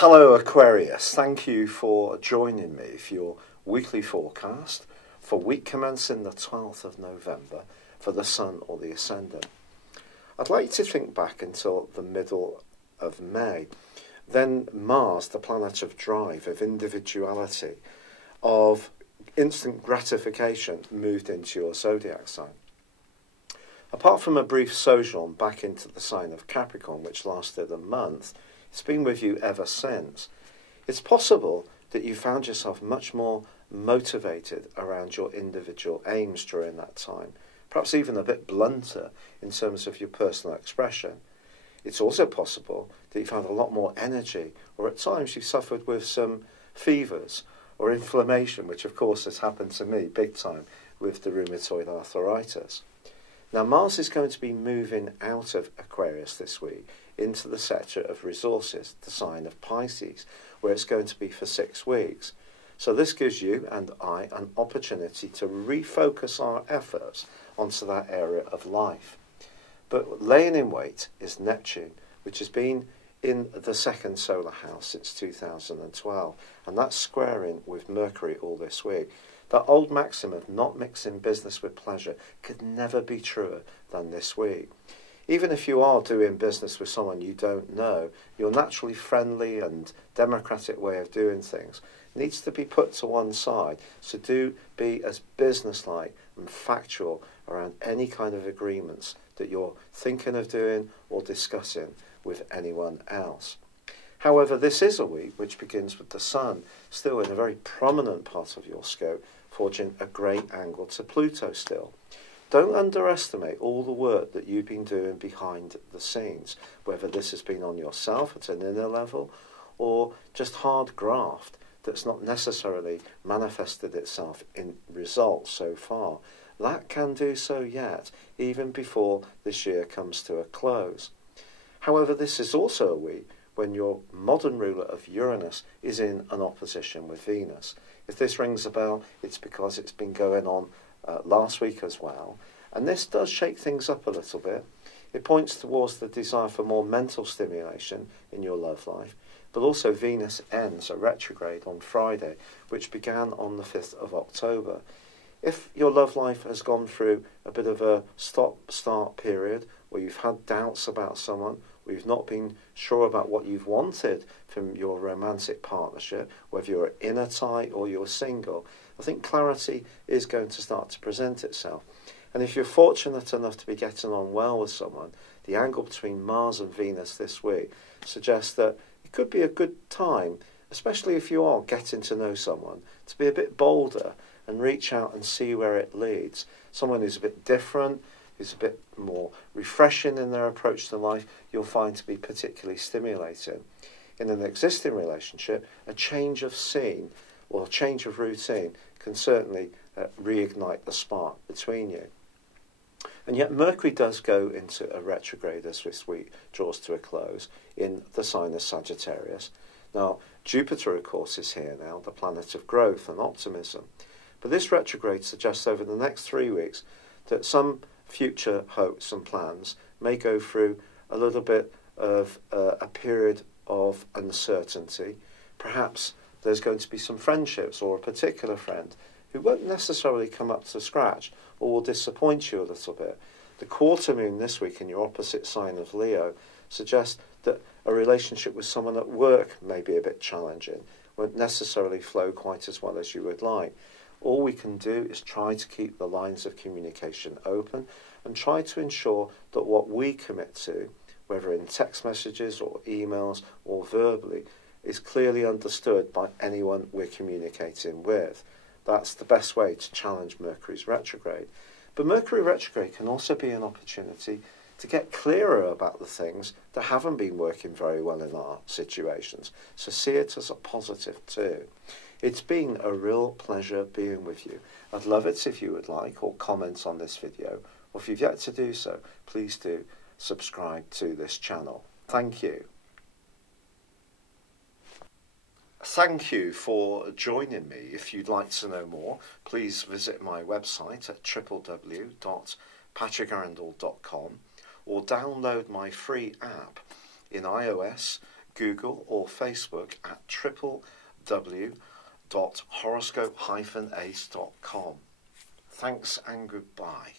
Hello Aquarius, thank you for joining me for your weekly forecast for week commencing the 12th of November for the Sun or the Ascendant. I'd like you to think back until the middle of May. Then Mars, the planet of drive, of individuality, of instant gratification, moved into your zodiac sign. Apart from a brief sojourn back into the sign of Capricorn, which lasted a month, it's been with you ever since. It's possible that you found yourself much more motivated around your individual aims during that time, perhaps even a bit blunter in terms of your personal expression. It's also possible that you found a lot more energy, or at times you suffered with some fevers or inflammation, which of course has happened to me big time with the rheumatoid arthritis. Now Mars is going to be moving out of Aquarius this week into the sector of resources, the sign of Pisces, where it's going to be for 6 weeks. So this gives you and I an opportunity to refocus our efforts onto that area of life. But laying in wait is Neptune, which has been in the second solar house since 2012, and that's squaring with Mercury all this week. That old maxim of not mixing business with pleasure could never be truer than this week. Even if you are doing business with someone you don't know, your naturally friendly and democratic way of doing things needs to be put to one side. So do be as businesslike and factual around any kind of agreements that you're thinking of doing or discussing with anyone else. However, this is a week which begins with the Sun still in a very prominent part of your scope, forging a great angle to Pluto still. Don't underestimate all the work that you've been doing behind the scenes, whether this has been on yourself at an inner level or just hard graft that's not necessarily manifested itself in results so far. That can do so yet, even before this year comes to a close. However, this is also a week when your modern ruler of Uranus is in an opposition with Venus. If this rings a bell, it's because it's been going on last week as well, and this does shake things up a little bit. It points towards the desire for more mental stimulation in your love life, but also Venus ends a retrograde on Friday, which began on the 5th of October. If your love life has gone through a bit of a stop-start period, where you've had doubts about someone, or you've not been sure about what you've wanted from your romantic partnership, whether you're in a tie or you're single, I think clarity is going to start to present itself. And if you're fortunate enough to be getting on well with someone, the angle between Mars and Venus this week suggests that it could be a good time, especially if you are getting to know someone, to be a bit bolder and reach out and see where it leads. Someone who's a bit different, who's a bit more refreshing in their approach to life, you'll find to be particularly stimulating. In an existing relationship, a change of scene or a change of routine can certainly reignite the spark between you. And yet Mercury does go into a retrograde as this week draws to a close in the sign of Sagittarius. Now, Jupiter, of course, is here now, the planet of growth and optimism. But this retrograde suggests over the next 3 weeks that some future hopes and plans may go through a little bit of a period of uncertainty. Perhaps there's going to be some friendships or a particular friend who won't necessarily come up to scratch or will disappoint you a little bit. The quarter moon this week in your opposite sign of Leo suggests that a relationship with someone at work may be a bit challenging, won't necessarily flow quite as well as you would like. All we can do is try to keep the lines of communication open and try to ensure that what we commit to, whether in text messages or emails or verbally, is clearly understood by anyone we're communicating with. That's the best way to challenge Mercury's retrograde. But Mercury retrograde can also be an opportunity to get clearer about the things that haven't been working very well in our situations. So see it as a positive too. It's been a real pleasure being with you. I'd love it if you would like or comment on this video, or if you've yet to do so, please do subscribe to this channel. Thank you. Thank you for joining me. If you'd like to know more, please visit my website at www.patrickarundell.com or download my free app in iOS, Google or Facebook at www.horoscope-ace.com. Thanks and goodbye.